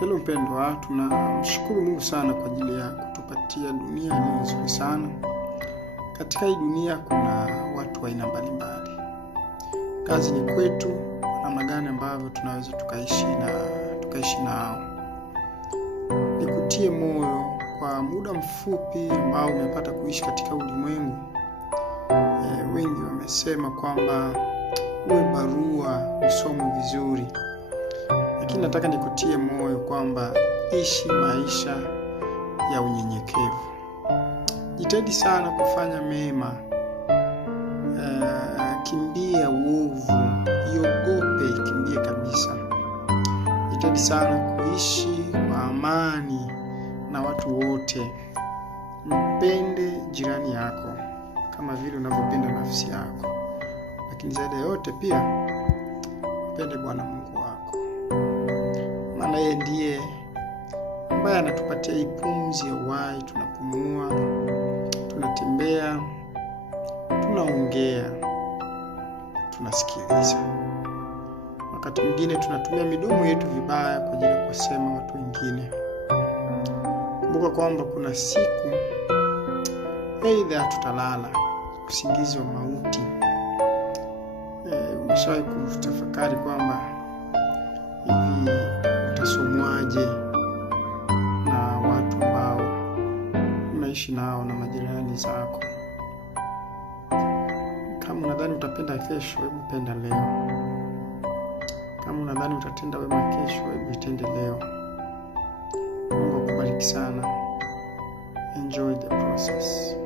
Hello mpendwa, tunamshukuru Mungu sana kwa ajili ya kutupatia dunia iliyo nzuri sana. Katika hii dunia kuna watu wa aina mbalimbali. Kazi ni kwetu namna gani ambavyo tunaweza tukaishi nao. Nikutie moyo kwa muda mfupi ambao umepata kuishi katika ulimwengu. Wengi wamesema kwamba uwe barua usome vizuri. Lakini nataka nikutie moyo kwamba ishi maisha ya unyenyekevu. Jitahidi sana kufanya mema. Kimbia uovu, iogope, kimbia kabisa. Jitahidi sana kuishi kwa amani na watu wote. Mpende jirani yako kama vile unavyopenda nafsi yako. Lakini zaidi ya yote pia mpende Bwana Mungu wako. Maana yeye ndiye ambaye anatupatia hii pumzi ya uhai. Tunapumua, tunatembea, tunaongea, tunasikiliza. Wakati mwingine tunatumia midomo yetu vibaya kwa ajili ya kusema watu wengine. Kumbuka kwamba kuna siku aidha tutalala usingizi wa mauti. Umeshawahi kutafakari kwamba hivi utasomwaje na watu ambao unaishi nao na majirani zako? Kama unadhani utapenda kesho, hebu penda leo. Kama unadhani utatenda wema kesho, hebu itende leo. Mungu akubariki sana. Enjoy the process.